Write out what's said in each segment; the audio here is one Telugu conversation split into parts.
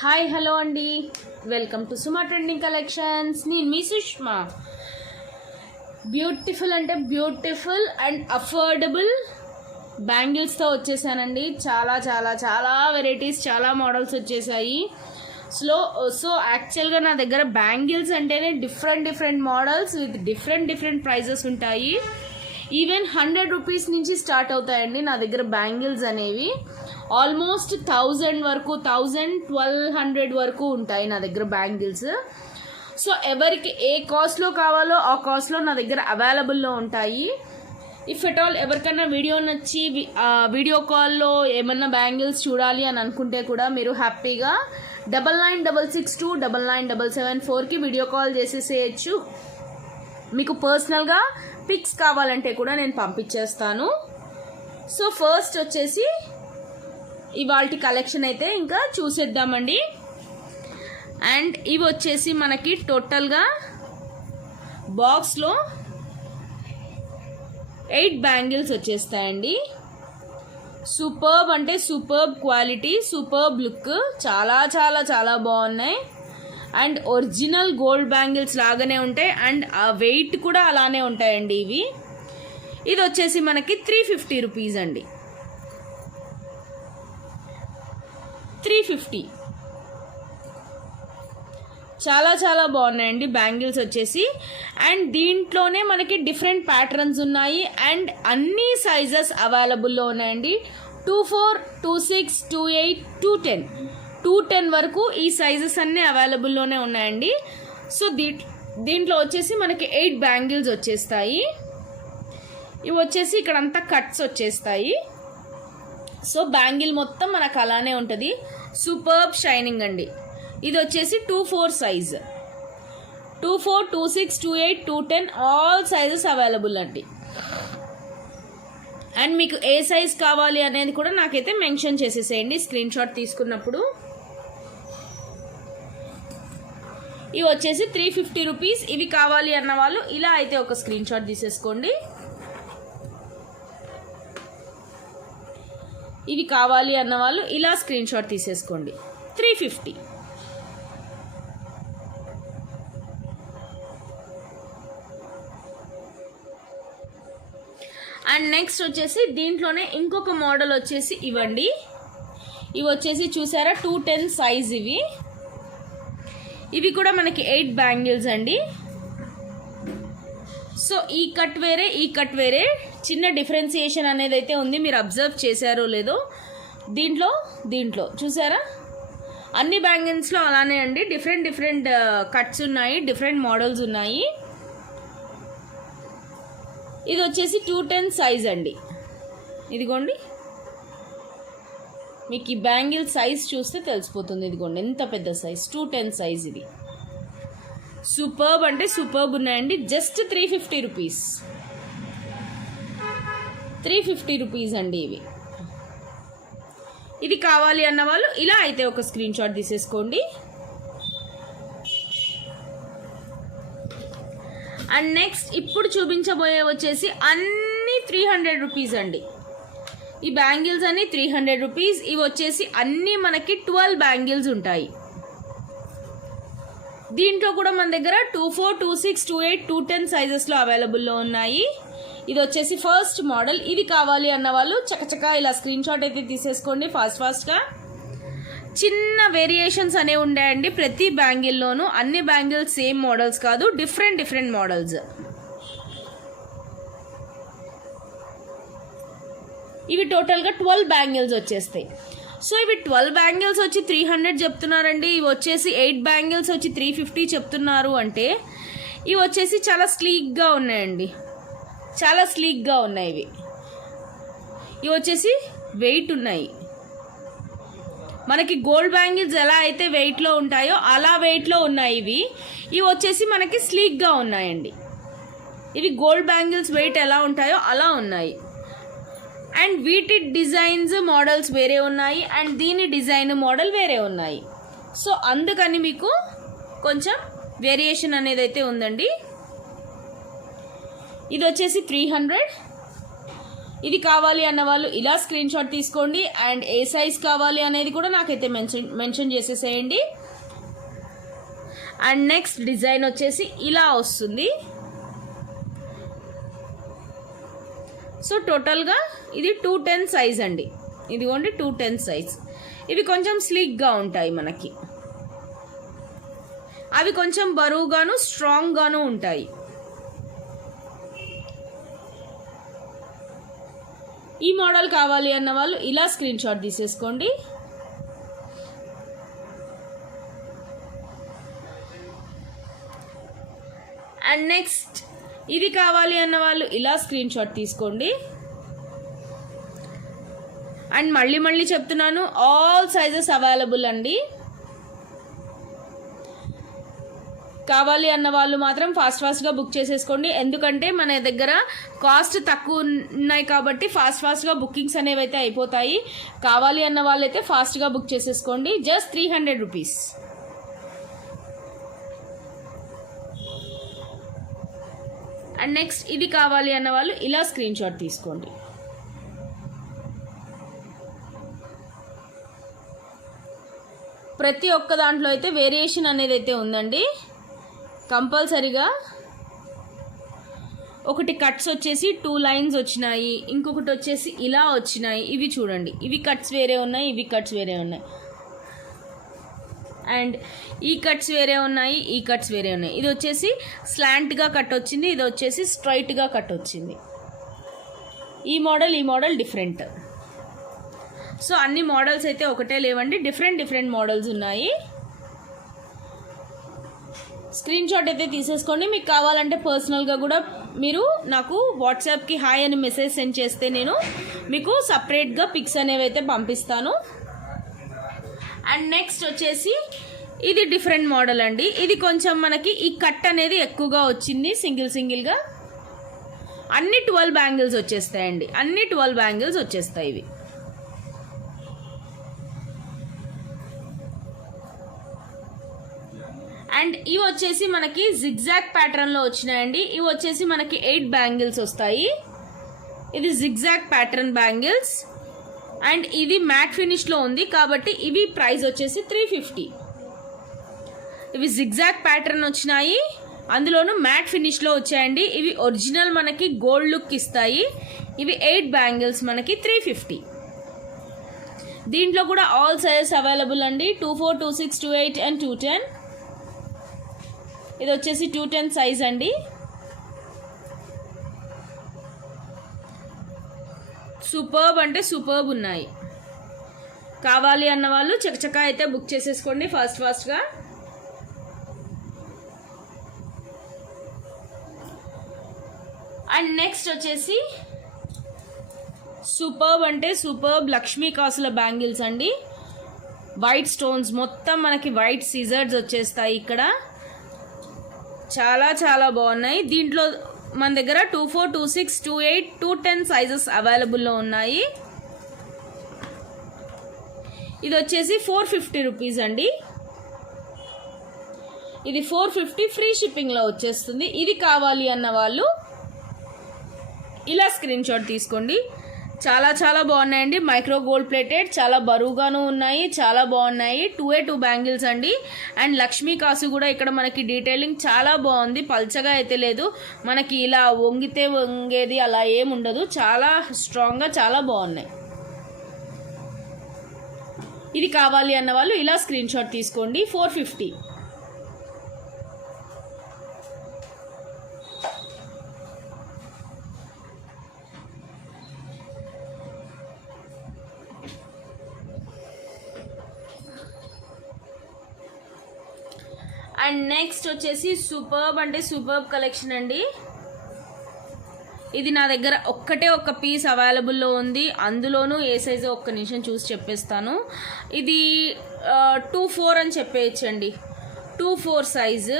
హాయ్ హలో అండి, welcome to Suma trending collections. నేను మీ సుష్మా. బ్యూటిఫుల్ అంటే బ్యూటిఫుల్ అండ్ అఫోర్డబుల్ బ్యాంగిల్స్తో వచ్చేసానండి. చాలా చాలా చాలా వెరైటీస్, చాలా మోడల్స్ వచ్చేసాయి. సో యాక్చువల్గా నా దగ్గర బ్యాంగిల్స్ అంటేనే different models with different prices ఉంటాయి. ఈవెన్ 100 రూపీస్ నుంచి స్టార్ట్ అవుతాయండి నా దగ్గర బ్యాంగిల్స్ అనేవి. ఆల్మోస్ట్ 1000 వరకు, 1200 వరకు ఉంటాయి నా దగ్గర బ్యాంగిల్స్. సో ఎవరికి ఏ కాస్ట్లో కావాలో ఆ కాస్ట్లో నా దగ్గర అవైలబుల్లో ఉంటాయి. ఇఫ్ ఎట్ ఆల్ ఎవరికైనా వీడియో నచ్చి వీడియో కాల్లో ఏమన్నా బ్యాంగిల్స్ చూడాలి అని అనుకుంటే కూడా మీరు హ్యాపీగా 9966299774కి వీడియో కాల్ చేసేసేయచ్చు. మీకు పర్సనల్గా పిక్స్ కావాలంటే కూడా నేను పంపించేస్తాను. సో ఫస్ట్ వచ్చేసి ఇవాల్టి కలెక్షన్ అయితే ఇంకా చూసేద్దామండి. అండ్ ఇవి వచ్చేసి మనకి టోటల్గా బాక్స్లో 8 బ్యాంగిల్స్ వచ్చేస్తాయండి. సూపర్బ్ అంటే సూపర్బ్ క్వాలిటీ, సూపర్బ్ లుక్, చాలా చాలా చాలా బాగున్నాయి. అండ్ ఒరిజినల్ గోల్డ్ బ్యాంగిల్స్ లాగానే ఉంటాయి అండ్ ఆ వెయిట్ కూడా అలానే ఉంటాయండి ఇవి. ఇది వచ్చేసి మనకి 350 రూపీస్ అండి. 350. చాలా చాలా బాగున్నాయండి బ్యాంగిల్స్ వచ్చేసి. అండ్ దీంట్లోనే మనకి డిఫరెంట్ ప్యాటర్న్స్ ఉన్నాయి అండ్ అన్ని సైజెస్ అవైలబుల్లో ఉన్నాయండి. 24, 26, 28, 210 వరకు ఈ సైజెస్ అన్నీ అవైలబుల్లోనే ఉన్నాయండి. సో దీంట్లో వచ్చేసి మనకి 8 బ్యాంగిల్స్ వచ్చేస్తాయి. ఇవి వచ్చేసి ఇక్కడంతా కట్స్ వచ్చేస్తాయి. సో బ్యాంగిల్ మొత్తం మనకు అలానే ఉంటుంది. సూపర్బ్ షైనింగ్ అండి. ఇది వచ్చేసి 24 సైజ్. 24, 26, 28, 210 ఆల్ సైజెస్ అవైలబుల్ అండి. అండ్ మీకు ఏ సైజ్ కావాలి అనేది కూడా నాకైతే మెన్షన్ చేసేసేయండి స్క్రీన్ షాట్ తీసుకున్నప్పుడు. ఇవి వచ్చేసి 350 రూపీస్. ఇవి కావాలి అన్న వాళ్ళు ఇలా అయితే ఒక స్క్రీన్ షాట్ తీసేసుకోండి. ఇవి కావాలి అన్న వాళ్ళు ఇలా స్క్రీన్ షాట్ తీసేసుకోండి. 350. అండ్ నెక్స్ట్ వచ్చేసి దీంట్లోనే ఇంకొక మోడల్ వచ్చేసి ఇవ్వండి. ఇవి వచ్చేసి చూసారా 210 సైజ్. ఇవి కూడా మనకి 8 బ్యాంగిల్స్ అండి. సో ఈ కట్ వేరే, ఈ కట్ వేరే, చిన్న డిఫరెన్సియేషన్ అనేది అయితే ఉంది. మీరు అబ్జర్వ్ చేశారో లేదో దీంట్లో చూసారా, అన్ని బ్యాంగిల్స్లో అలానే అండి. డిఫరెంట్ కట్స్ ఉన్నాయి, డిఫరెంట్ మోడల్స్ ఉన్నాయి. ఇది వచ్చేసి 210 సైజ్ అండి. ఇదిగోండి, మీకు ఈ బ్యాంగిల్ సైజ్ చూస్తే తెలిసిపోతుంది. ఇదిగోండి ఎంత పెద్ద సైజ్, 210 సైజ్. ఇది సూపర్బ్ అంటే సూపర్బ్ ఉన్నాయండి. Just 350 rupees. 350 రూపీస్ అండి ఇవి. ఇది కావాలి అన్న వాళ్ళు ఇలా అయితే ఒక స్క్రీన్ షాట్ తీసేసుకోండి. అండ్ నెక్స్ట్ ఇప్పుడు చూపించబోయే వచ్చేసి అన్నీ 300 రూపీస్ అండి. ఈ బ్యాంగిల్స్ అన్ని 300 రూపీస్. ఇవి వచ్చేసి అన్నీ మనకి 12 బ్యాంగిల్స్ ఉంటాయి. దీంట్లో కూడా మన దగ్గర 24, 26, 28, 210 సైజెస్లో అవైలబుల్లో ఉన్నాయి. ఇది వచ్చేసి ఫస్ట్ మోడల్. ఇది కావాలి అన్న వాళ్ళు చకచకా ఇలా స్క్రీన్ షాట్ అయితే తీసేసుకోండి ఫాస్ట్గా. చిన్న వేరియేషన్స్ అనేవి ఉంటాయండి ప్రతి బ్యాంగిల్లోనూ. అన్ని బ్యాంగిల్స్ సేమ్ మోడల్స్ కాదు, డిఫరెంట్ మోడల్స్. ఇవి టోటల్గా 12 బ్యాంగిల్స్ వచ్చేస్తాయి. సో ఇవి 12 బ్యాంగిల్స్ వచ్చి 300 చెప్తున్నారండి. ఇవి వచ్చేసి 8 బ్యాంగిల్స్ వచ్చి 350 చెప్తున్నారు అంటే ఇవి వచ్చేసి చాలా స్లీక్గా ఉన్నాయండి, చాలా స్లీక్గా ఉన్నాయి. ఇవి వచ్చేసి వెయిట్ ఉన్నాయి. మనకి గోల్డ్ బ్యాంగిల్స్ ఎలా అయితే వెయిట్లో ఉంటాయో అలా వెయిట్లో ఉన్నాయి ఇవి. ఇవి వచ్చేసి మనకి స్లీక్గా ఉన్నాయండి. ఇవి గోల్డ్ బ్యాంగిల్స్ వెయిట్ ఎలా ఉంటాయో అలా ఉన్నాయి. అండ్ వీటి డిజైన్స్ మోడల్స్ వేరే ఉన్నాయి అండ్ దీని డిజైన్ మోడల్ వేరే ఉన్నాయి. సో అందుకని మీకు కొంచెం వేరియేషన్ అనేది అయితే ఉందండి. ఇది వచ్చేసి 300. ఇది కావాలి అన్న వాళ్ళు ఇలా స్క్రీన్ షాట్ తీసుకోండి. అండ్ ఏ సైజ్ కావాలి అనేది కూడా నాకైతే మెన్షన్ చేసేసేయండి. అండ్ నెక్స్ట్ డిజైన్ వచ్చేసి ఇలా వస్తుంది. సో టోటల్గా ఇది 210 సైజ్ అండి. ఇదిగోండి 210 సైజ్. ఇవి కొంచెం స్లీక్గా ఉంటాయి మనకి, అవి కొంచెం బరువుగాను స్ట్రాంగ్గాను ఉంటాయి. ఈ మోడల్ కావాలి అన్న వాళ్ళు ఇలా స్క్రీన్ షాట్ తీసేసుకోండి. అండ్ నెక్స్ట్ ఇది కావాలి అన్న వాళ్ళు ఇలా స్క్రీన్ షాట్ తీసుకోండి. అండ్ మళ్ళీ చెప్తున్నాను, ఆల్ సైజెస్ అవైలబుల్ అండి. కావాలి అన్న వాళ్ళు మాత్రం ఫాస్ట్గా బుక్ చేసేసుకోండి. ఎందుకంటే మన దగ్గర కాస్ట్ తక్కువ ఉన్నాయి కాబట్టి ఫాస్ట్గా బుకింగ్స్ అనేవి అయితే అయిపోతాయి. కావాలి అన్న వాళ్ళైతే ఫాస్ట్గా బుక్ చేసేసుకోండి. Just 300 rupees. అండ్ నెక్స్ట్ ఇది కావాలి అన్న వాళ్ళు ఇలా స్క్రీన్ షాట్ తీసుకోండి. ప్రతి ఒక్క దాంట్లో అయితే వేరియేషన్ అనేది అయితే ఉందండి. కంపల్సరీగా ఒకటి కట్స్ వచ్చేసి 2 లైన్స్ వచ్చినాయి, ఇంకొకటి వచ్చేసి ఇలా వచ్చినాయి. ఇవి చూడండి, ఇవి కట్స్ వేరే ఉన్నాయి, ఇవి కట్స్ వేరే ఉన్నాయి. అండ్ ఈ కట్స్ వేరే ఉన్నాయి, ఈ కట్స్ వేరే ఉన్నాయి. ఇది వచ్చేసి స్లాంట్గా కట్ వచ్చింది, ఇది వచ్చేసి స్ట్రైట్గా కట్ వచ్చింది. ఈ మోడల్ డిఫరెంట్. సో అన్ని మోడల్స్ అయితే ఒకటే లేవండి, డిఫరెంట్ మోడల్స్ ఉన్నాయి. స్క్రీన్ షాట్ అయితే తీసేసుకోండి. మీకు కావాలంటే పర్సనల్గా కూడా మీరు నాకు వాట్సాప్కి హాయ్ అని మెసేజ్ సెండ్ చేస్తే నేను మీకు సపరేట్గా పిక్స్ అనేవి అయితే పంపిస్తాను. అండ్ నెక్స్ట్ వచ్చేసి ఇది డిఫరెంట్ మోడల్ అండి. ఇది కొంచెం మనకి ఈ కట్ అనేది ఎక్కువగా వచ్చింది, సింగిల్గా. అన్ని 12 బ్యాంగిల్స్ వచ్చేస్తాయండి, అన్ని 12 బ్యాంగిల్స్ వచ్చేస్తాయి ఇవి. అండ్ ఇవి వచ్చేసి మనకి జిగ్జాగ్ ప్యాటర్న్లో వచ్చినాయండి. ఇవి వచ్చేసి మనకి 8 బ్యాంగిల్స్ వస్తాయి. ఇది జిగ్జాగ్ ప్యాటర్న్ బ్యాంగిల్స్. అండ్ ఇది మ్యాట్ ఫినిష్లో ఉంది కాబట్టి ఇవి ప్రైస్ వచ్చేసి 350. ఇవి జిగ్జాగ్ ప్యాటర్న్ వచ్చినాయి, అందులోనూ మ్యాట్ ఫినిష్లో వచ్చాయండి. ఇవి ఒరిజినల్ మనకి గోల్డ్ లుక్ ఇస్తాయి. ఇవి 8 బ్యాంగిల్స్ మనకి 350. దీంట్లో కూడా ఆల్ సైజెస్ అవైలబుల్ అండి. 24, 26, 28 అండ్ 210. ఇది వచ్చేసి 210 సైజ్ అండి. సూపర్బ్ అంటే సూపర్బ్ ఉన్నాయి. కావాలి అన్న వాళ్ళు చకచకా అయితే బుక్ చేసేసుకోండి ఫాస్ట్గా. అండ్ నెక్స్ట్ వచ్చేసి సూపర్బ్ అంటే సూపర్బ్ లక్ష్మీ కాసుల బ్యాంగిల్స్ అండి. వైట్ స్టోన్స్ మొత్తం మనకి వైట్ సీజర్స్ వచ్చేస్తాయి ఇక్కడ. చాలా బాగున్నాయి. దీంట్లో మన దగ్గర 24, 26, 28, 210 సైజెస్ అవైలబుల్లో ఉన్నాయి. ఇది వచ్చేసి 450 రూపీస్ అండి. ఇది 450 ఫ్రీ షిప్పింగ్లో వచ్చేస్తుంది. ఇది కావాలి అన్న వాళ్ళు ఇలా స్క్రీన్ షాట్ తీసుకోండి. చాలా బాగున్నాయండి. మైక్రో గోల్డ్ ప్లేటెడ్, చాలా బరువుగాను ఉన్నాయి, చాలా బాగున్నాయి. 2 బ్యాంగిల్స్ అండి. అండ్ లక్ష్మీ కాసు కూడా ఇక్కడ మనకి డీటెయిలింగ్ చాలా బాగుంది. పల్చగా అయితే లేదు, మనకి ఇలా వంగేది అలా ఏముండదు. చాలా స్ట్రాంగ్గా చాలా బాగున్నాయి. ఇది కావాలి అన్న వాళ్ళు ఇలా స్క్రీన్ షాట్ తీసుకోండి. 450. అండ్ నెక్స్ట్ వచ్చేసి సూపర్బ్ అంటే సూపర్బ్ కలెక్షన్ అండి. ఇది నా దగ్గర ఒక్క పీస్ అవైలబుల్లో ఉంది. అందులోనూ ఏ సైజు ఒక్క నిమిషం చూసి చెప్పేస్తాను. ఇది 24 అని చెప్పేయచ్చండి. 24 సైజు.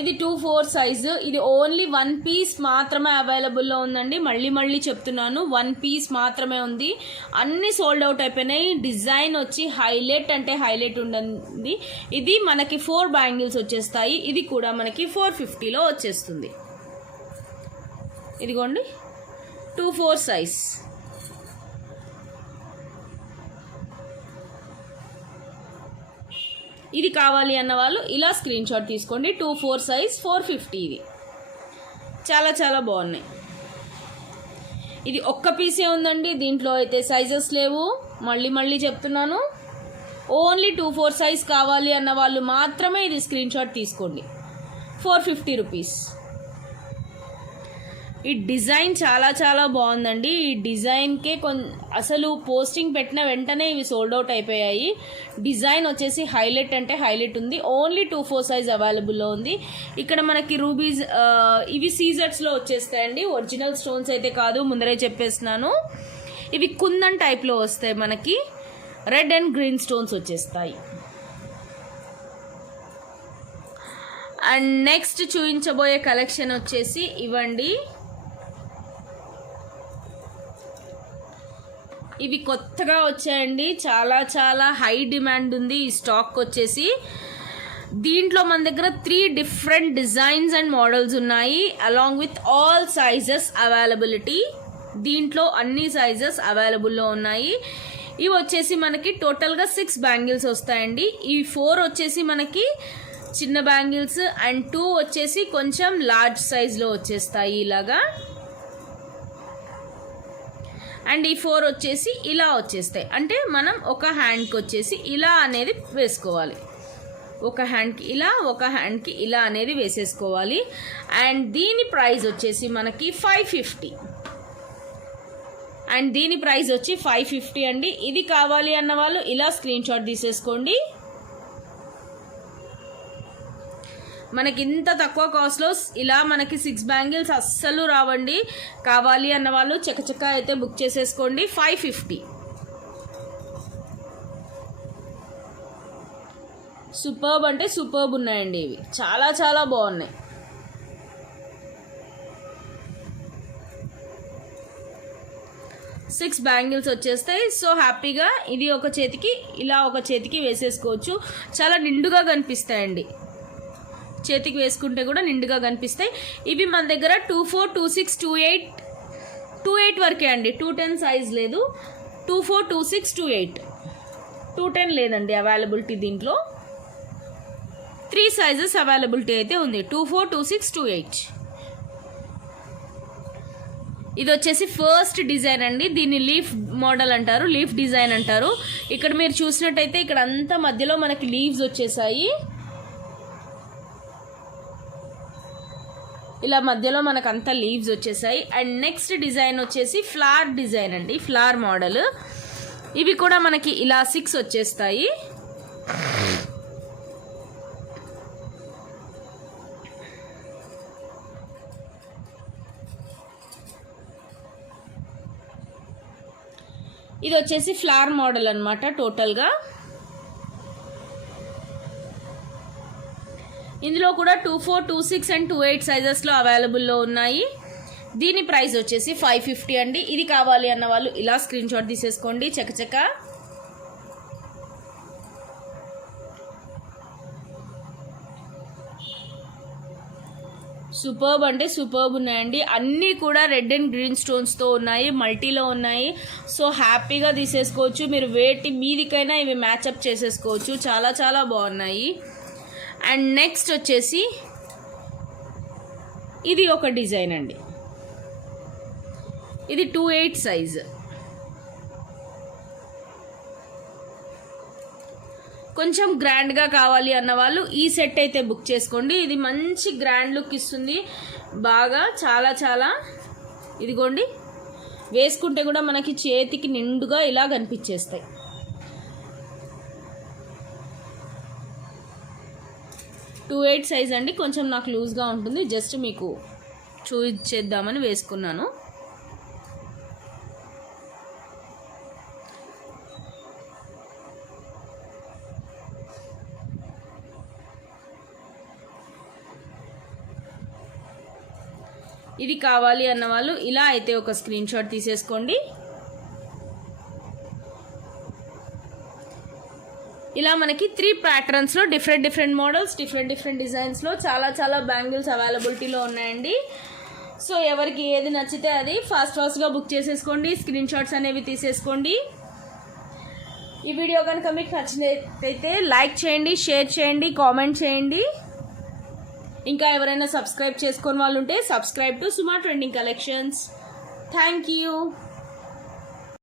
ఇది 24 సైజు. ఇది ఓన్లీ 1 పీస్ మాత్రమే అవైలబుల్లో ఉందండి. మళ్ళీ చెప్తున్నాను, 1 పీస్ మాత్రమే ఉంది. అన్నీ సోల్డ్ అవుట్ అయిపోయినాయి. డిజైన్ వచ్చి హైలైట్ అంటే హైలైట్ ఉంటుంది. ఇది మనకి 4 బ్యాంగిల్స్ వచ్చేస్తాయి. ఇది కూడా మనకి 450లో వచ్చేస్తుంది. ఇదిగోండి 2-4 సైజ్. ఇది కావాలి అన్న వాళ్ళు ఇలా స్క్రీన్ షాట్ తీసుకోండి. 2-4 సైజ్ 450. ఇది చాలా చాలా బాగున్నాయి. ఇది ఒక్క పీసే ఉందండి, దీంట్లో అయితే సైజెస్ లేవు. మళ్ళీ చెప్తున్నాను, ఓన్లీ 2-4 సైజ్ కావాలి అన్న వాళ్ళు మాత్రమే ఇది స్క్రీన్ షాట్ తీసుకోండి. 450 రూపీస్. ఈ డిజైన్ చాలా చాలా బాగుందండి. ఈ డిజైన్కే అసలు పోస్టింగ్ పెట్టిన వెంటనే ఇవి సోల్డ్ అవుట్ అయిపోయాయి. డిజైన్ వచ్చేసి హైలైట్ అంటే హైలైట్ ఉంది. ఓన్లీ 2-4 సైజ్ అవైలబుల్లో ఉంది. ఇక్కడ మనకి రూబీస్ ఇవి సీజర్స్లో వచ్చేస్తాయండి, ఒరిజినల్ స్టోన్స్ అయితే కాదు, ముందరే చెప్పేస్తున్నాను. ఇవి కుందన్ టైప్లో వస్తాయి, మనకి రెడ్ అండ్ గ్రీన్ స్టోన్స్ వచ్చేస్తాయి. అండ్ నెక్స్ట్ చూపించబోయే కలెక్షన్ వచ్చేసి ఇవ్వండి. ఇవి కొత్తగా వచ్చాయండి, చాలా చాలా హై డిమాండ్ ఉంది ఈ స్టాక్ వచ్చేసి. దీంట్లో మన దగ్గర 3 డిఫరెంట్ డిజైన్స్ అండ్ మోడల్స్ ఉన్నాయి, along with all sizes availability. దీంట్లో అన్ని సైజెస్ అవైలబుల్లో ఉన్నాయి. ఇవి వచ్చేసి మనకి టోటల్గా 6 బ్యాంగిల్స్ వస్తాయండి. ఈ 4 వచ్చేసి మనకి చిన్న బ్యాంగిల్స్ అండ్ 2 వచ్చేసి కొంచెం లార్జ్ సైజ్లో వచ్చేస్తాయి ఇలాగా. అండ్ ఈ 4 వచ్చేసి ఇలా వచ్చేస్తాయి. అంటే మనం ఒక హ్యాండ్కి వచ్చేసి ఇలా అనేది వేసుకోవాలి, ఒక హ్యాండ్కి ఇలా, ఒక హ్యాండ్కి ఇలా అనేది వేసేసుకోవాలి. అండ్ దీని ప్రైస్ వచ్చేసి మనకి 550. అండ్ దీని ప్రైస్ వచ్చి 550 అండి. ఇది కావాలి అన్న వాళ్ళు ఇలా స్క్రీన్ షాట్ తీసేసుకోండి. మనకి ఇంత తక్కువ కాస్ట్లో ఇలా మనకి 6 బ్యాంగిల్స్ అస్సలు రావండి. కావాలి అన్న వాళ్ళు చకచక అయితే బుక్ చేసేసుకోండి. 550. సూపర్బ్ అంటే సూపర్బ్ ఉన్నాయండి, ఇవి చాలా చాలా బాగున్నాయి. సిక్స్ బ్యాంగిల్స్ వచ్చేస్తాయి. సో హ్యాపీగా ఇది ఒక చేతికి ఇలా ఒక చేతికి వేసేసుకోవచ్చు. చాలా నిండుగా కనిపిస్తాయండి, చేతికి వేసుకుంటే కూడా నిండుగా కనిపిస్తాయి. ఇవి మన దగ్గర 24, 26, 28, 28 వరకే అండి. 210 సైజ్ లేదు. 24, 26, 28, 210 లేదండి అవైలబిలిటీ. దీంట్లో 3 సైజెస్ అవైలబిలిటీ అయితే ఉంది. 24, 26, 28. ఇది వచ్చేసి ఫస్ట్ డిజైన్ అండి. దీన్ని లీఫ్ మోడల్ అంటారు, లీఫ్ డిజైన్ అంటారు. ఇక్కడ మీరు చూసినట్టయితే ఇక్కడ అంతా మధ్యలో మనకి లీవ్స్ వచ్చేసాయి. ఇలా మధ్యలో మనకు అంతా లీవ్స్ వచ్చేసాయి. అండ్ నెక్స్ట్ డిజైన్ వచ్చేసి ఫ్లవర్ డిజైన్ అండి, ఫ్లవర్ మోడల్. ఇవి కూడా మనకి ఇలా 6 వచ్చేస్తాయి. ఇది వచ్చేసి ఫ్లవర్ మోడల్ అనమాట టోటల్గా. ఇందులో కూడా 24, 26 అండ్ 28 సైజెస్లో అవైలబుల్లో ఉన్నాయి. దీని ప్రైస్ వచ్చేసి 550 అండి. ఇది కావాలి అన్న వాళ్ళు ఇలా స్క్రీన్ షాట్ తీసేసుకోండి చకచక. సూపర్బ్ అంటే సూపర్బ్ ఉన్నాయండి. అన్నీ కూడా రెడ్ అండ్ గ్రీన్ స్టోన్స్తో ఉన్నాయి, మల్టీలో ఉన్నాయి. సో హ్యాపీగా తీసేసుకోవచ్చు. మీరు వేటి మీదికైనా ఇవి మ్యాచప్ చేసేసుకోవచ్చు. చాలా చాలా బాగున్నాయి. అండ్ నెక్స్ట్ వచ్చేసి ఇది ఒక డిజైన్ అండి. ఇది 28 సైజ్. కొంచెం గ్రాండ్గా కావాలి అన్న వాళ్ళు ఈ సెట్ అయితే బుక్ చేసుకోండి. ఇది మంచి గ్రాండ్ లుక్ ఇస్తుంది బాగా, చాలా చాలా. ఇదిగోండి, వేసుకుంటే కూడా మనకి చేతికి నిండుగా ఇలా కనిపించేస్తాయి. టూ 28 సైజ్ అండి. కొంచెం నాకు లూజ్గా ఉంటుంది, జస్ట్ మీకు చూపించేద్దామని వేసుకున్నాను. ఇది కావాలి అన్న వాళ్ళు ఇలా అయితే ఒక స్క్రీన్ షాట్ తీసేసుకోండి. ఇలా మనకి 3 ప్యాటర్న్స్లో డిఫరెంట్ మోడల్స్, డిఫరెంట్ డిజైన్స్లో చాలా చాలా బ్యాంగిల్స్ అవైలబిలిటీలో ఉన్నాయండి. సో ఎవరికి ఏది నచ్చితే అది ఫాస్ట్గా బుక్ చేసేసుకోండి, స్క్రీన్ షాట్స్ అనేవి తీసేసుకోండి. ఈ వీడియో కనుక మీకు నచ్చినట్లయితే లైక్ చేయండి, షేర్ చేయండి, కామెంట్ చేయండి. ఇంకా ఎవరైనా సబ్స్క్రైబ్ చేసుకొని వాళ్ళు ఉంటే subscribe to Suma trending collections. Thank you.